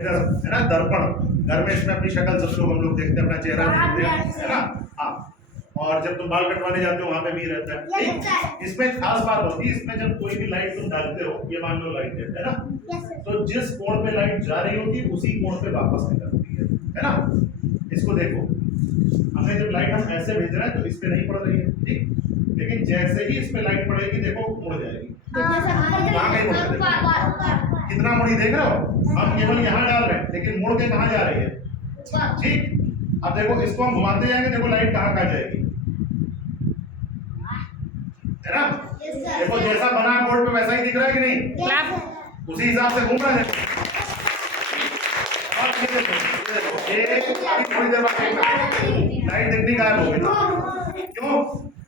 है ना, दर्पण। घर में इसमें अपनी शक्ल सब लोग हम लोग देखते हैं, अपना चेहरा देखते हैं, है ना। हाँ, और जब तुम बाल कटवाने जाते हो वहां पे भी रहता है। ठीक, इसमें खास बात होती है, इसमें जब कोई भी लाइट तुम डालते हो, ये मान लो लाइट है ना, तो जिस कोण पे लाइट जा रही होती है उसी कोण पे वापस निकलती है ना। इसको देखो, हमने जब लाइट हम ऐसे भेज रहे हैं तो इस पे नहीं पड़ रही है, ठीक, लेकिन जैसे ही इस पे लाइट पड़ेगी देखो मुड़ जाएगी। कहाँ गई मुड़ जाएगी? कितना मुड़ी देख रहे हो? हम केवल यहाँ डाल रहे हैं लेकिन मुड़ के कहाँ जा रही है? ठीक, अब देखो इसको हम घुमाते जाएंगे, देखो लाइट कहाँ कहाँ जाएगी, है ना। देखो जैसा बना बोर्ड पे वैसा ही दिख रहा है कि नहीं? उसी हिसाब से घूम रहा है। थोड़ी देर बाद लाइट दिखनी गायब हो गई। क्यों?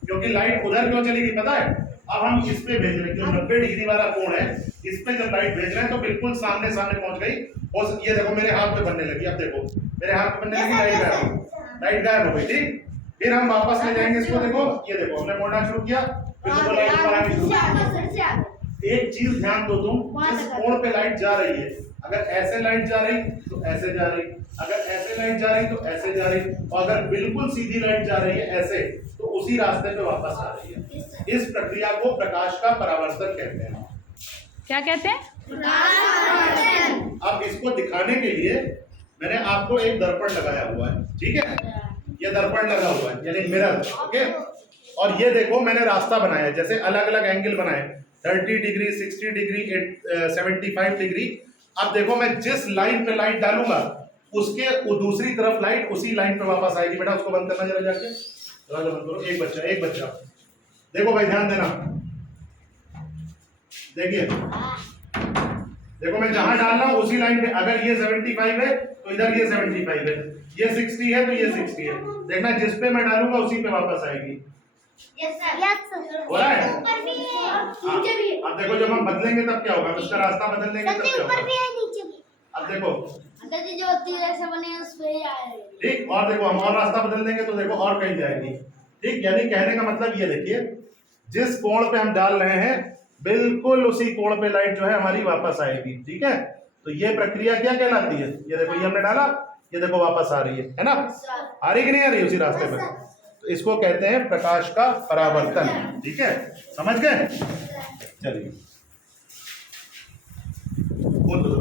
क्योंकि लाइट उधर क्यों चली गई पता है? अब हम इस पे भेज रहे हैं, जो 90 डिग्री वाला कोण है, इस पे जब लाइट भेज रहे हैं तो बिल्कुल सामने सामने पहुंच गई। और ये देखो मेरे हाथ पे बनने लगी, अब देखो मेरे हाथ पे बनने लगी, लाइट गायब हो गई। ठीक, फिर हम वापस ले जाएंगे इसको, देखो ये देखो हमने मोड़ना शुरू किया, फिर देखो लाइट ऊपर आनी शुरू की। एक चीज ध्यान दो तुम, जिस कोण पे लाइट जा रही है, अगर ऐसे लाइट जा रही तो ऐसे जा रही, अगर ऐसे लाइट जा रही तो ऐसे जा रही, और अगर बिल्कुल सीधी लाइट जा रही है ऐसे तो उसी रास्ते पे वापस आ रही है। इस प्रक्रिया को प्रकाश का परावर्तन कहते हैं। क्या कहते हैं? अब इसको दिखाने के लिए मैंने आपको एक दर्पण लगाया हुआ है, ठीक है, ये दर्पण लगा हुआ है यानी मिरर, ओके। और ये देखो मैंने रास्ता बनाया, जैसे अलग अलग एंगल बनाए, 30 डिग्री, 60 डिग्री, 75 डिग्री। अब देखो मैं जिस लाइन पे लाइट डालूंगा उसके दूसरी तरफ लाइट उसी लाइन पे वापस आएगी। बेटा उसको बंद करना जरा जाके, बंद करो। एक बच्चा देखो भाई, ध्यान देना, देखिए देखो मैं जहां डाल रहा हूं उसी लाइन पे, अगर ये 75 है तो इधर ये 75 है, ये 60 है तो ये 60 है। देखना जिस पे मैं डालूंगा उसी पे वापस आएगी। हो रहा है? अब देखो जब हम बदलेंगे तब क्या होगा, उसका रास्ता बदल देंगे तब क्या होगा। अब देखो जो तिरक बने उस पे आएगी। ठीक, और देखो हम और रास्ता बदल देंगे तो देखो और कहीं जाएगी। ठीक, यानी कहने का मतलब ये देखिए, जिस कोण पे हम डाल रहे हैं बिल्कुल उसी कोण पे लाइट जो है हमारी वापस आएगी। ठीक है, तो ये प्रक्रिया क्या कहलाती है? ये देखो ये हमने डाला, ये देखो वापस आ रही है ना, आ रही कि नहीं आ रही उसी रास्ते पे? तो इसको कहते हैं प्रकाश का परावर्तन। ठीक है, समझ गए? चलिए बोल दो।